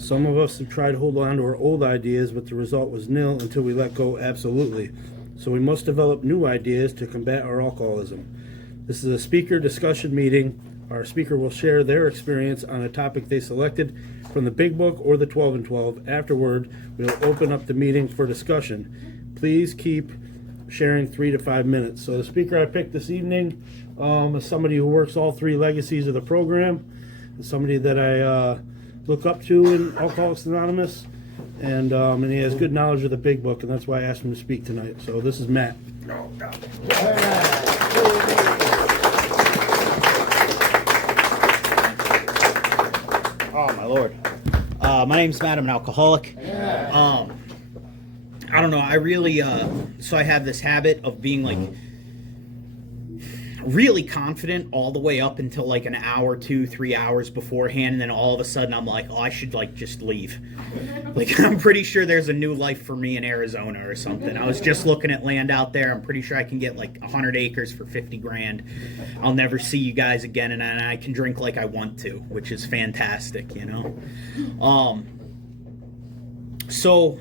Some of us have tried to hold on to our old ideas, but the result was nil until we let go absolutely. So we must develop new ideas to combat our alcoholism. This is a speaker discussion meeting. Our speaker will share their experience on a topic they selected from the Big Book or the 12 and 12. Afterward, we'll open up the meeting for discussion. Please keep sharing 3 to 5 minutes. So the speaker I picked this evening is somebody who works all 3 legacies of the program. It's somebody that I look up to in Alcoholics Anonymous, and he has good knowledge of the Big Book, and that's why I asked him to speak tonight. So this is Matt. Oh, my Lord. My name's Matt. I'm an alcoholic. I don't know. I really, so I have this habit of being like really confident all the way up until like an hour, 2, 3 hours beforehand. And then all of a sudden I'm like, oh, I should like just leave. Like, I'm pretty sure there's a new life for me in Arizona or something. I was just looking at land out there. I'm pretty sure I can get like 100 acres for 50 grand. I'll never see you guys again. And I can drink like I want to, which is fantastic, you know? So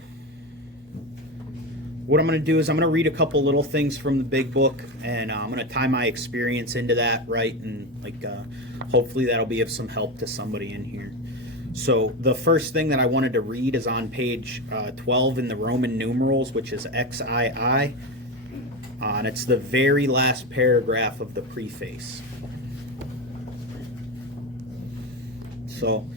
what I'm going to do is I'm going to read a couple little things from the Big Book, and I'm going to tie my experience into that, right? And like, hopefully that'll be of some help to somebody in here. So the first thing that I wanted to read is on page 12 in the Roman numerals, which is XII, and it's the very last paragraph of the preface. So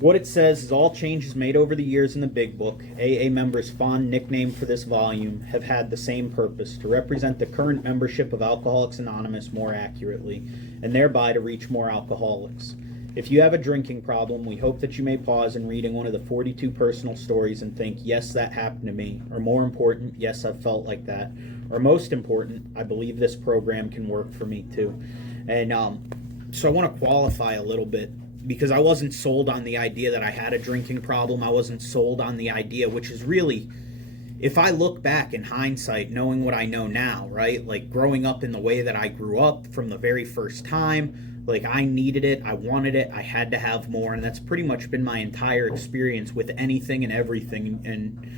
what it says is, all changes made over the years in the Big Book, AA members' fond nickname for this volume, have had the same purpose: to represent the current membership of Alcoholics Anonymous more accurately, and thereby to reach more alcoholics. If you have a drinking problem, we hope that you may pause in reading one of the 42 personal stories and think, yes, that happened to me, or more important, yes, I've felt like that, or most important, I believe this program can work for me too. And so I want to qualify a little bit, because I wasn't sold on the idea that I had a drinking problem. I wasn't sold on the idea, which is really, if I look back in hindsight, knowing what I know now, right? Like growing up in the way that I grew up from the very first time, like I needed it, I wanted it, I had to have more. And that's pretty much been my entire experience with anything and everything. And,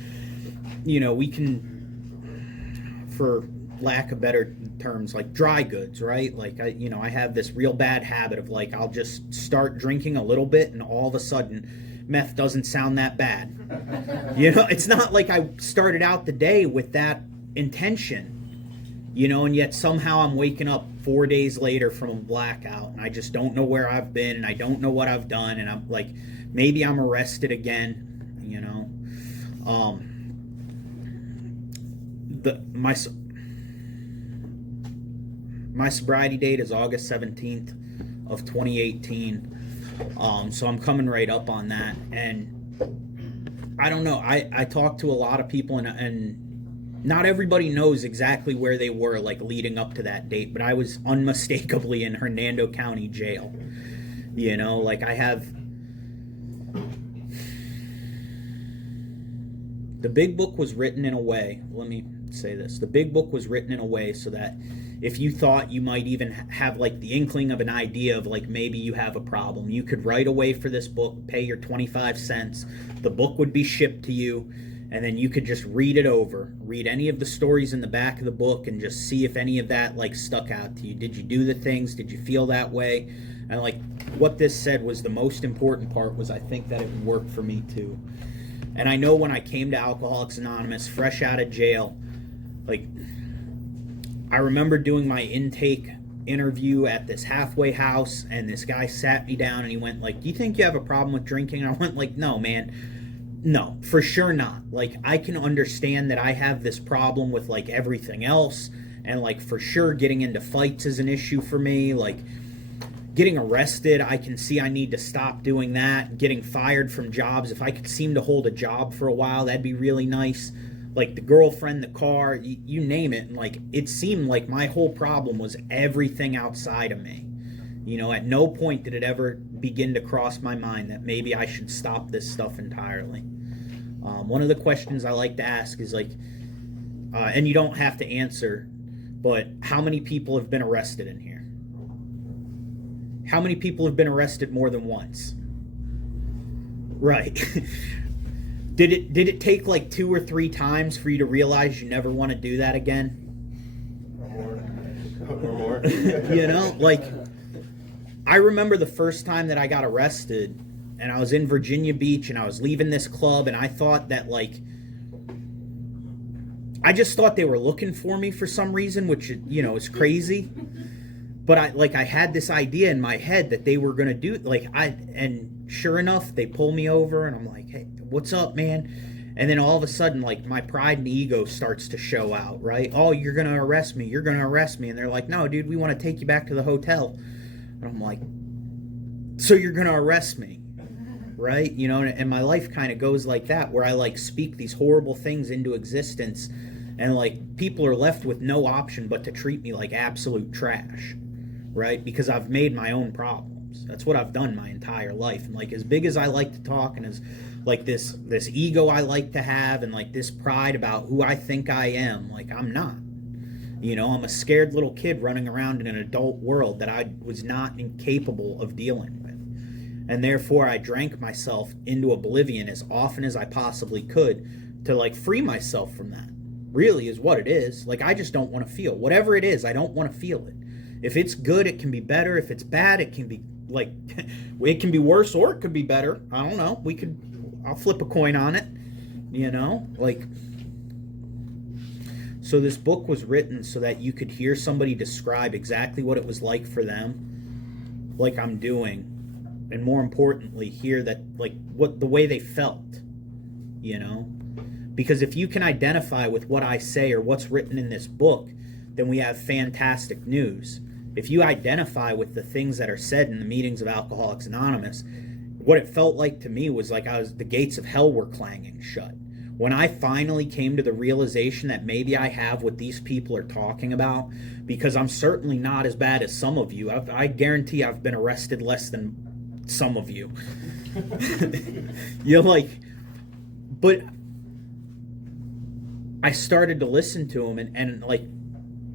you know, we can, for lack of better terms, like dry goods, right? Like I have this real bad habit of like, I'll just start drinking a little bit and all of a sudden meth doesn't sound that bad. You know, it's not like I started out the day with that intention, you know, and yet somehow I'm waking up 4 days later from a blackout and I just don't know where I've been and I don't know what I've done, and I'm like, maybe I'm arrested again, you know. My sobriety date is August 17th of 2018. So I'm coming right up on that. And I don't know. I talked to a lot of people, and not everybody knows exactly where they were like leading up to that date, but I was unmistakably in Hernando County Jail. You know, like I have... The Big Book was written in a way, let me say this, the Big Book was written in a way so that if you thought you might even have like the inkling of an idea of like maybe you have a problem, you could write away for this book, pay your 25 cents, the book would be shipped to you, and then you could just read it over, read any of the stories in the back of the book and just see if any of that like stuck out to you. Did you do the things? Did you feel that way? And like what this said was the most important part was I think that it would work for me too. And I know when I came to Alcoholics Anonymous fresh out of jail, like I remember doing my intake interview at this halfway house, and this guy sat me down and he went like, do you think you have a problem with drinking? And I went like, no, man, no, for sure not. Like, I can understand that I have this problem with like everything else, and like for sure getting into fights is an issue for me. Like getting arrested, I can see I need to stop doing that. Getting fired from jobs, if I could seem to hold a job for a while, that'd be really nice. Like the girlfriend, the car, you name it. And like it seemed like my whole problem was everything outside of me. You know, at no point did it ever begin to cross my mind that maybe I should stop this stuff entirely. One of the questions I like to ask is like, and you don't have to answer, but how many people have been arrested in here? How many people have been arrested more than once? Right. Did it take like 2 or 3 times for you to realize you never want to do that again? Or more. You know, like, I remember the first time that I got arrested, and I was in Virginia Beach, and I was leaving this club, and I thought that, like, I just thought they were looking for me for some reason, which, you know, is crazy. But I had this idea in my head that they were going to do, and sure enough, they pull me over, and I'm like, hey, what's up, man? And then all of a sudden, like, my pride and ego starts to show out, right? Oh, you're going to arrest me. You're going to arrest me. And they're like, no, dude, we want to take you back to the hotel. And I'm like, so you're going to arrest me, right? You know, and my life kind of goes like that, where I, like, speak these horrible things into existence, and, like, people are left with no option but to treat me like absolute trash, right? Because I've made my own problems. That's what I've done my entire life. And, like, as big as I like to talk, and as, like, this ego I like to have, and, like, this pride about who I think I am, like, I'm not. You know, I'm a scared little kid running around in an adult world that I was not incapable of dealing with. And therefore, I drank myself into oblivion as often as I possibly could to, like, free myself from that. Really is what it is. Like, I just don't want to feel. Whatever it is, I don't want to feel it. If it's good, it can be better. If it's bad, it can be, like, it can be worse, or it could be better. I don't know. I'll flip a coin on it, you know? Like, so this book was written so that you could hear somebody describe exactly what it was like for them, like I'm doing, and more importantly, hear that, like, what the way they felt, you know? Because if you can identify with what I say or what's written in this book, then we have fantastic news. If you identify with the things that are said in the meetings of Alcoholics Anonymous, what it felt like to me was like the gates of hell were clanging shut. When I finally came to the realization that maybe I have what these people are talking about, because I'm certainly not as bad as some of you. I guarantee I've been arrested less than some of you. You're like, but I started to listen to them, and like,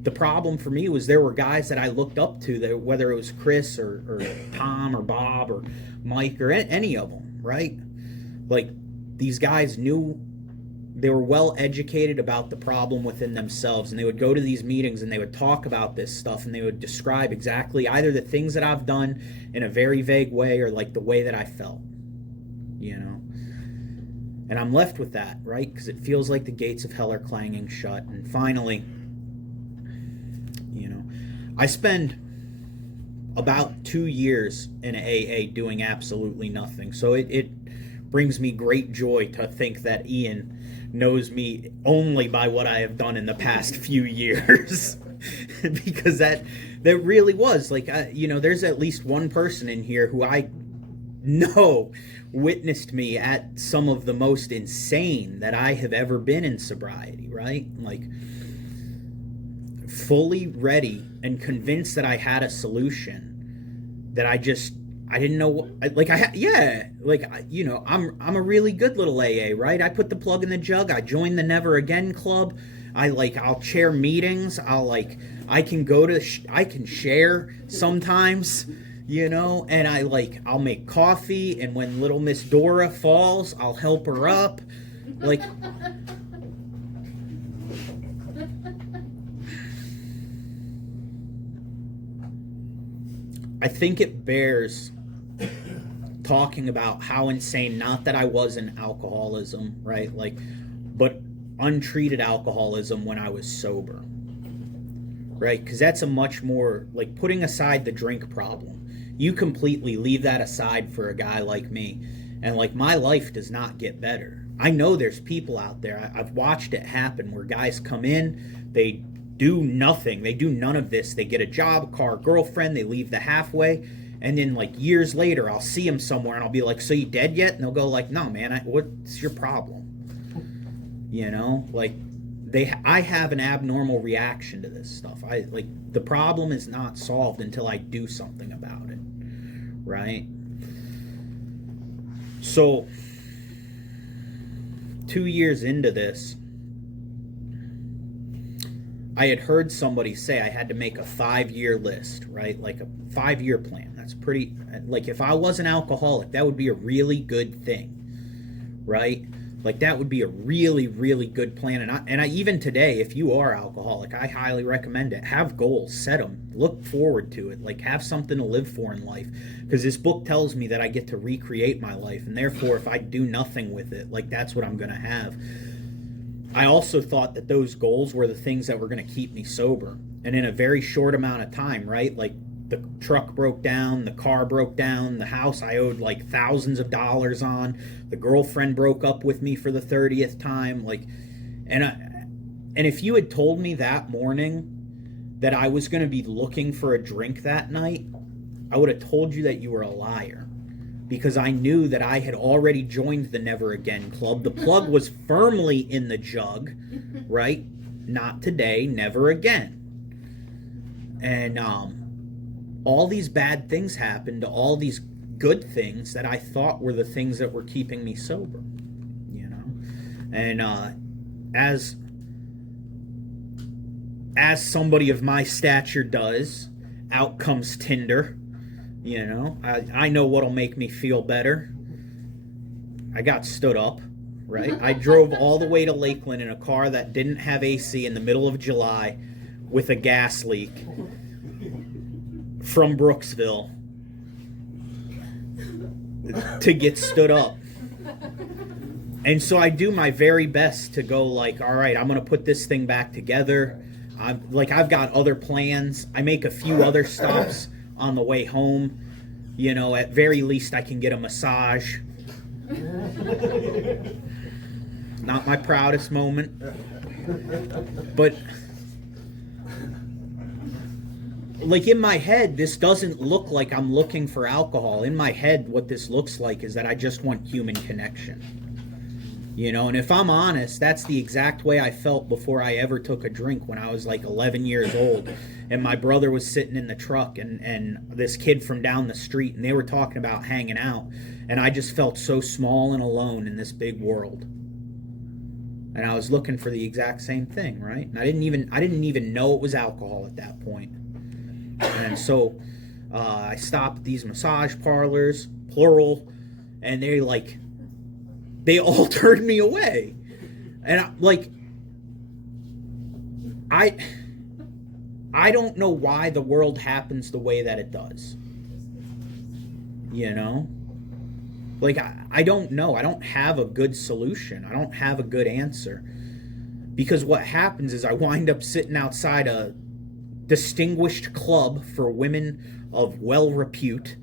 the problem for me was there were guys that I looked up to, that whether it was Chris or Tom or Bob or Mike or any of them, right? Like, these guys knew, they were well educated about the problem within themselves, and they would go to these meetings and they would talk about this stuff, and they would describe exactly either the things that I've done in a very vague way, or like the way that I felt, you know? And I'm left with that, right? Because it feels like the gates of hell are clanging shut. And finally, you know, I spend about 2 years in AA doing absolutely nothing. So it brings me great joy to think that Ian knows me only by what I have done in the past few years. Because that really was, like, you know, there's at least one person in here who I know witnessed me at some of the most insane that I have ever been in sobriety, right? Like, fully ready and convinced that I had a solution that I didn't know, like, you know, I'm a really good little AA, right? I put the plug in the jug. I joined the Never Again Club. I'll chair meetings. I can share sometimes, you know, and I'll make coffee, and when little Miss Dora falls, I'll help her up. Like, I think it bears talking about how insane, not that I was in alcoholism, right? Like, but untreated alcoholism when I was sober, right? Because that's a much more, like, putting aside the drink problem, you completely leave that aside for a guy like me, and, like, my life does not get better. I know there's people out there, I've watched it happen, where guys come in, they do nothing, they do none of this, they get a job, car, girlfriend, they leave the halfway, and then, like, years later, I'll see them somewhere, and I'll be like, so you dead yet? And they'll go like, no, man, what's your problem? You know, like, I have an abnormal reaction to this stuff. The problem is not solved until I do something about it, right? So, 2 years into this, I had heard somebody say I had to make a 5-year list, right? Like a 5-year plan. That's pretty, like if I was an alcoholic, that would be a really good thing, right? Like that would be a really, really good plan. And I even today, if you are alcoholic, I highly recommend it. Have goals, set them, look forward to it. Like have something to live for in life. Because this book tells me that I get to recreate my life. And therefore, if I do nothing with it, like that's what I'm going to have. I also thought that those goals were the things that were going to keep me sober. And in a very short amount of time, right? Like the truck broke down, the car broke down, the house I owed like thousands of dollars on, the girlfriend broke up with me for the 30th time, like, and if you had told me that morning that I was going to be looking for a drink that night, I would have told you that you were a liar, because I knew that I had already joined the Never Again Club. The plug was firmly in the jug, right? Not today, never again. And all these bad things happened to all these good things that I thought were the things that were keeping me sober, you know? And as somebody of my stature does, out comes Tinder, you know? I know what'll make me feel better. I got stood up, right? I drove all the way to Lakeland in a car that didn't have AC in the middle of July with a gas leak from Brooksville to get stood up. And so I do my very best to go like, all right, I'm going to put this thing back together. I've got other plans. I make a few other stops on the way home. You know, at very least I can get a massage. Not my proudest moment. But like in my head, this doesn't look like I'm looking for alcohol. In my head, what this looks like is that I just want human connection. You know, and if I'm honest, that's the exact way I felt before I ever took a drink when I was like 11 years old. And my brother was sitting in the truck and this kid from down the street, and they were talking about hanging out. And I just felt so small and alone in this big world. And I was looking for the exact same thing, right? And I didn't even know it was alcohol at that point. And so I stopped at these massage parlors, plural, and they all turned me away. And I don't know why the world happens the way that it does. You know? Like, I don't know. I don't have a good solution. I don't have a good answer. Because what happens is I wind up sitting outside a distinguished club for women of well repute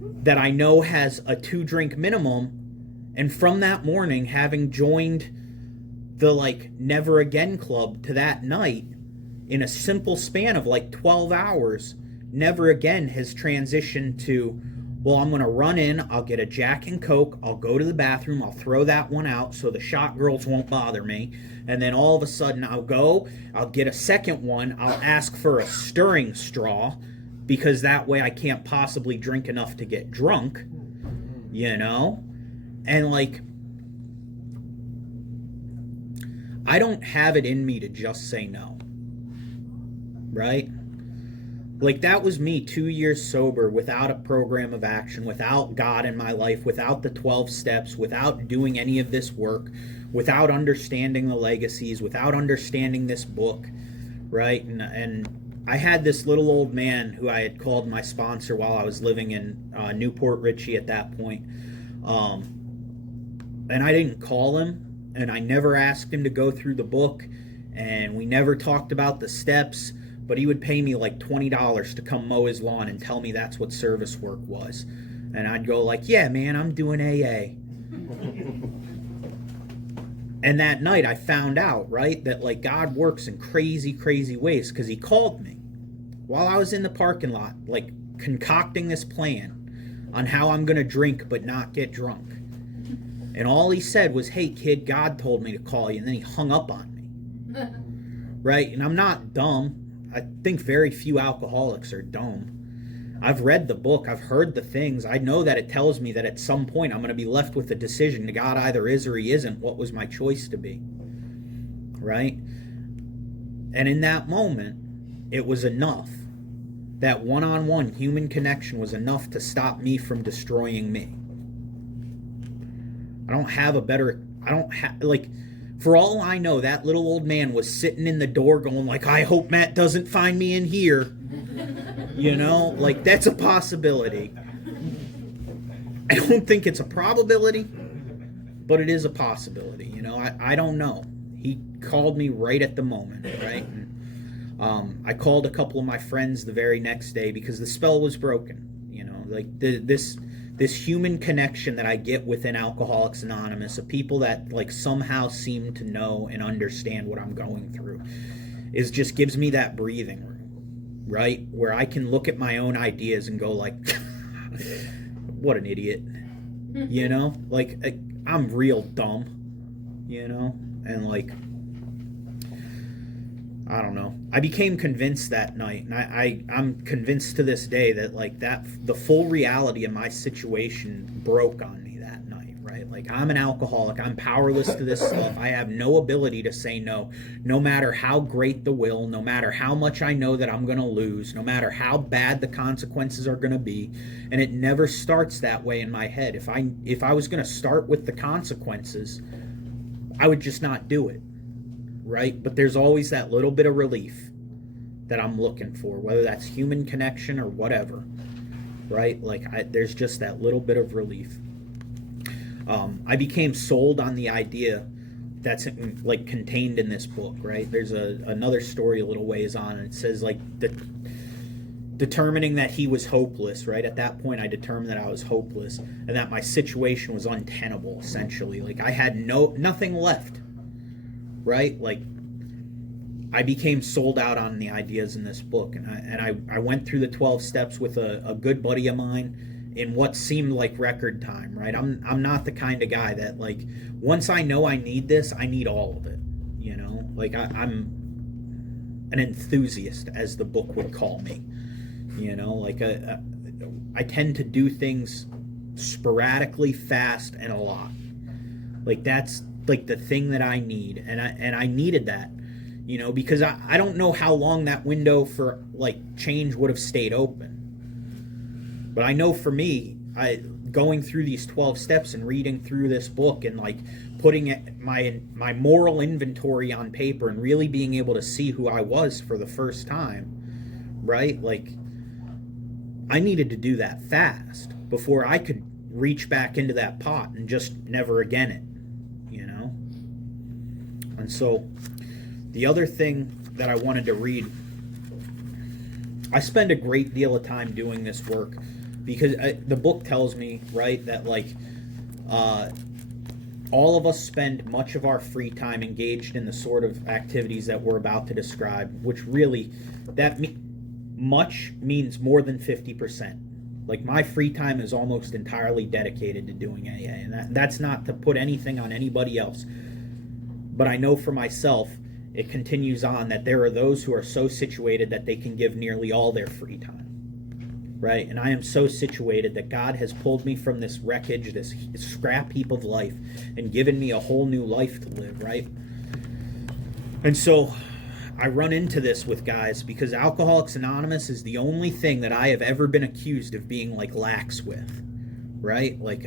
that I know has a 2-drink minimum. And from that morning, having joined the Never Again Club to that night, in a simple span of 12 hours, Never Again has transitioned to, well, I'm going to run in, I'll get a Jack and Coke, I'll go to the bathroom, I'll throw that one out so the shot girls won't bother me, and then all of a sudden I'll get a second one, I'll ask for a stirring straw, because that way I can't possibly drink enough to get drunk, you know? And I don't have it in me to just say no, right? That was me 2 years sober without a program of action, without God in my life, without the 12 steps, without doing any of this work, without understanding the legacies, without understanding this book, right? And I had this little old man who I had called my sponsor while I was living in Newport Richey at that point. And I didn't call him, and I never asked him to go through the book, and we never talked about the steps, but he would pay me $20 to come mow his lawn and tell me that's what service work was. And I'd go yeah, man, I'm doing AA. And that night I found out, right, that God works in crazy, crazy ways, because he called me while I was in the parking lot, concocting this plan on how I'm going to drink but not get drunk. And all he said was, hey, kid, God told me to call you. And then he hung up on me. Right? And I'm not dumb. I think very few alcoholics are dumb. I've read the book. I've heard the things. I know that it tells me that at some point I'm going to be left with a decision. God either is or he isn't. What was my choice to be? Right? And in that moment, it was enough. That one-on-one human connection was enough to stop me from destroying me. For all I know, that little old man was sitting in the door going like, I hope Matt doesn't find me in here. You know, like, that's a possibility. I don't think it's a probability, but it is a possibility. You know, I don't know. He called me right at the moment, right? And, I called a couple of my friends the very next day because the spell was broken. You know, like this human connection that I get within Alcoholics Anonymous, of people that like somehow seem to know and understand what I'm going through, just gives me that breathing room, right? Where I can look at my own ideas and go like, what an idiot, you know? Like, I'm real dumb, you know? And like, I don't know. I became convinced that night, and I'm convinced to this day that like the full reality of my situation broke on me that night, right? Like, I'm an alcoholic. I'm powerless to this stuff. I have no ability to say no, no matter how great the will, no matter how much I know that I'm going to lose, no matter how bad the consequences are going to be. And it never starts that way in my head. If I was going to start with the consequences, I would just not do it. Right? But there's always that little bit of relief that I'm looking for, whether that's human connection or whatever, right? Like, there's just that little bit of relief. I became sold on the idea that's like contained in this book, right? There's another story a little ways on, and it says like determining that he was hopeless, right? At that point, I determined that I was hopeless and that my situation was untenable, essentially. Like, I had nothing left. Right? Like, I became sold out on the ideas in this book, and I went through the 12 steps with a good buddy of mine in what seemed like record time, right? I'm not the kind of guy that, like, once I know I need this, I need all of it, you know? Like, I'm an enthusiast, as the book would call me, you know? Like, I tend to do things sporadically, fast, and a lot. Like, that's like the thing that I need, and I needed that, you know, because I don't know how long that window for like change would have stayed open, but I know for me, going through these 12 steps and reading through this book and like putting my moral inventory on paper and really being able to see who I was for the first time, right? Like, I needed to do that fast before I could reach back into that pot and just never again it. And so the other thing that I wanted to read, I spend a great deal of time doing this work because the book tells me, right, that like all of us spend much of our free time engaged in the sort of activities that we're about to describe, which really, much means more than 50%. Like, my free time is almost entirely dedicated to doing AA, and that's not to put anything on anybody else. But I know for myself, it continues on that there are those who are so situated that they can give nearly all their free time, right? And I am so situated that God has pulled me from this wreckage, this scrap heap of life, and given me a whole new life to live, right? And so I run into this with guys because Alcoholics Anonymous is the only thing that I have ever been accused of being like lax with, right? Like,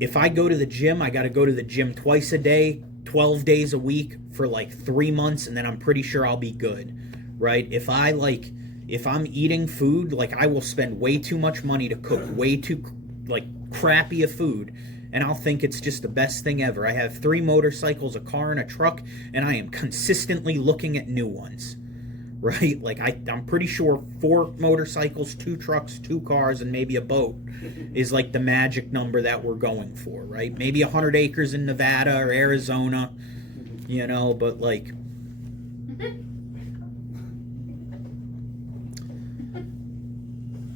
if I go to the gym, I got to go to the gym twice a day, 12 days a week for like 3 months, and then I'm pretty sure I'll be good, right? If I'm eating food, like, I will spend way too much money to cook way too like crappy of food, and I'll think it's just the best thing ever. I have 3 motorcycles, a car, and a truck, and I am consistently looking at new ones, right? Like, I'm pretty sure 4 motorcycles, 2 trucks, 2 cars, and maybe a boat is like the magic number that we're going for, right? Maybe 100 acres in Nevada or Arizona, you know, but like,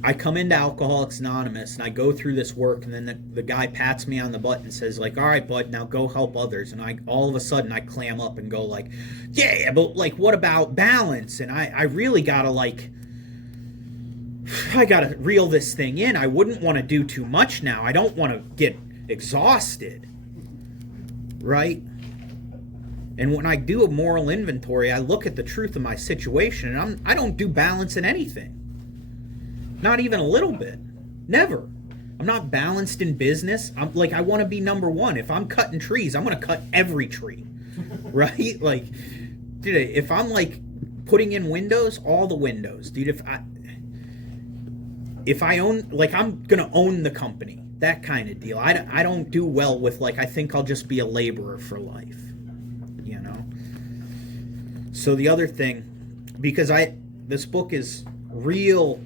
I come into Alcoholics Anonymous and I go through this work, and then the guy pats me on the butt and says like, all right, bud, now go help others. And all of a sudden I clam up and go like, yeah, but like, what about balance? And I really gotta reel this thing in. I wouldn't want to do too much now. I don't want to get exhausted, right? And when I do a moral inventory, I look at the truth of my situation, and I don't do balance in anything. Not even a little bit. Never. I'm not balanced in business. I want to be number one. If I'm cutting trees, I'm going to cut every tree. Right? Like, dude, if I'm like putting in windows, all the windows. Dude, if I own, like, I'm going to own the company. That kind of deal. I don't do well with, like, I think I'll just be a laborer for life. You know? So the other thing, because this book is real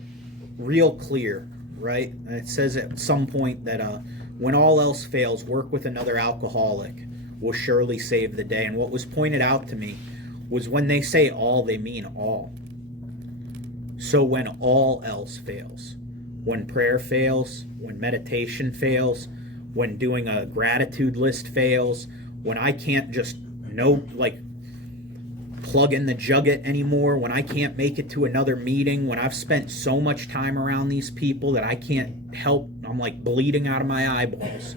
clear, right? And it says at some point that when all else fails, work with another alcoholic will surely save the day. And what was pointed out to me was when they say all, they mean all. So when all else fails, when prayer fails, when meditation fails, when doing a gratitude list fails, when I can't just plug in the jugget anymore, when I can't make it to another meeting, when I've spent so much time around these people that I can't help, I'm like bleeding out of my eyeballs,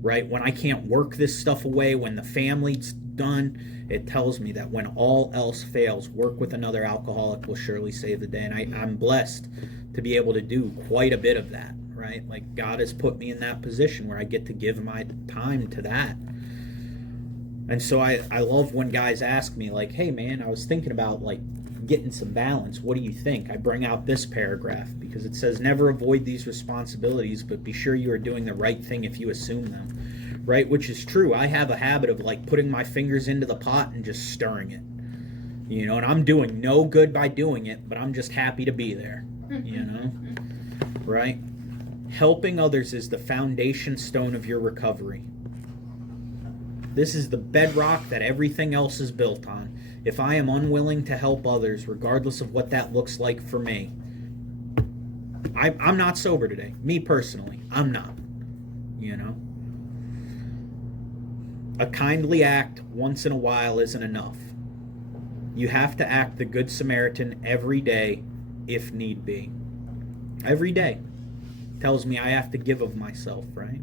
right? When I can't work this stuff away, when the family's done, it tells me that when all else fails, work with another alcoholic will surely save the day. And I'm blessed to be able to do quite a bit of that, right? Like, God has put me in that position where I get to give my time to that. And so I love when guys ask me, like, hey man, I was thinking about like getting some balance. What do you think? I bring out this paragraph because it says, never avoid these responsibilities, but be sure you are doing the right thing if you assume them. Right? Which is true. I have a habit of like putting my fingers into the pot and just stirring it. You know, and I'm doing no good by doing it, but I'm just happy to be there. You know? Right? Helping others is the foundation stone of your recovery. This is the bedrock that everything else is built on. If I am unwilling to help others, regardless of what that looks like for me, I'm not sober today. Me personally, I'm not. You know? A kindly act once in a while isn't enough. You have to act the Good Samaritan every day, if need be. Every day. Tells me I have to give of myself, right?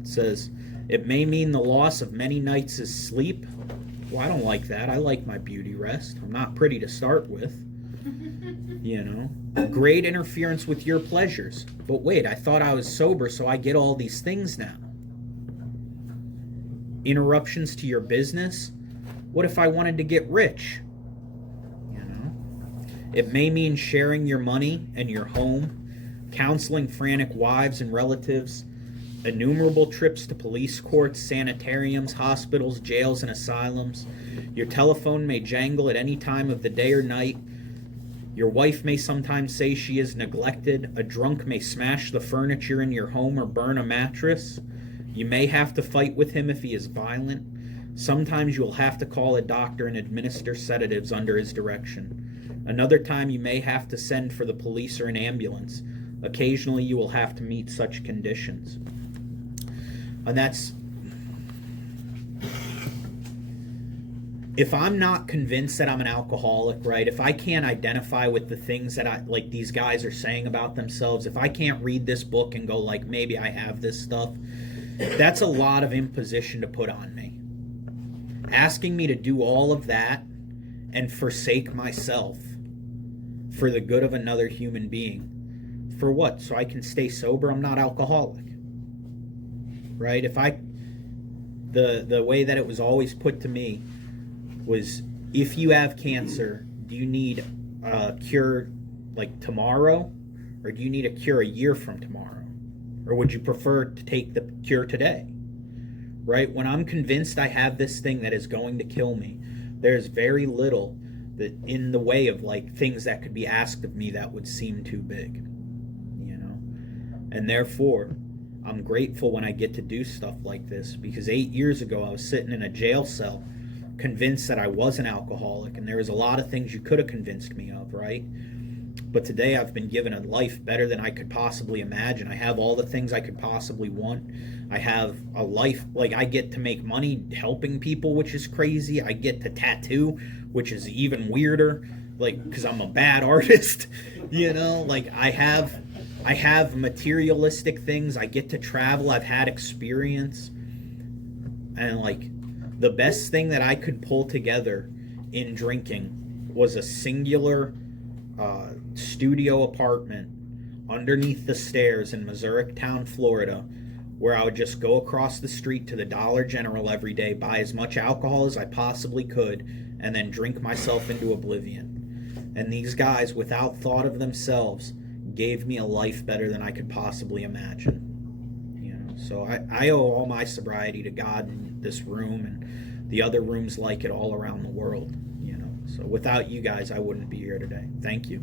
It says, it may mean the loss of many nights' sleep. Well, I don't like that. I like my beauty rest. I'm not pretty to start with. You know? Great interference with your pleasures. But wait, I thought I was sober, so I get all these things now. Interruptions to your business. What if I wanted to get rich? You know? It may mean sharing your money and your home, counseling frantic wives and relatives, innumerable trips to police courts, sanitariums, hospitals, jails, and asylums. Your telephone may jangle at any time of the day or night. Your wife may sometimes say she is neglected. A drunk may smash the furniture in your home or burn a mattress. You may have to fight with him if he is violent. Sometimes you will have to call a doctor and administer sedatives under his direction. Another time you may have to send for the police or an ambulance. Occasionally you will have to meet such conditions. And that's, if I'm not convinced that I'm an alcoholic, right? If I can't identify with the things that like these guys are saying about themselves, if I can't read this book and go like, maybe I have this stuff, that's a lot of imposition to put on me. Asking me to do all of that and forsake myself for the good of another human being. For what? So I can stay sober? I'm not alcoholic. Right? The way that it was always put to me was, if you have cancer, do you need a cure like tomorrow, or do you need a cure a year from tomorrow? Or would you prefer to take the cure today? Right? When I'm convinced I have this thing that is going to kill me, there's very little that in the way of like things that could be asked of me that would seem too big. You know? And therefore, I'm grateful when I get to do stuff like this, because 8 years ago I was sitting in a jail cell convinced that I was an alcoholic, and there was a lot of things you could have convinced me of, right? But today I've been given a life better than I could possibly imagine. I have all the things I could possibly want. I have a life, like I get to make money helping people, which is crazy. I get to tattoo, which is even weirder, like, because I'm a bad artist, you know? Like I have materialistic things. I get to travel. I've had experience. And like the best thing that I could pull together in drinking was a singular studio apartment underneath the stairs in Town, Florida, where I would just go across the street to the Dollar General every day, buy as much alcohol as I possibly could, and then drink myself into oblivion. And these guys, without thought of themselves, gave me a life better than I could possibly imagine. So I owe all my sobriety to God in this room and the other rooms like it all around the world. So without you guys, I wouldn't be here today. Thank you.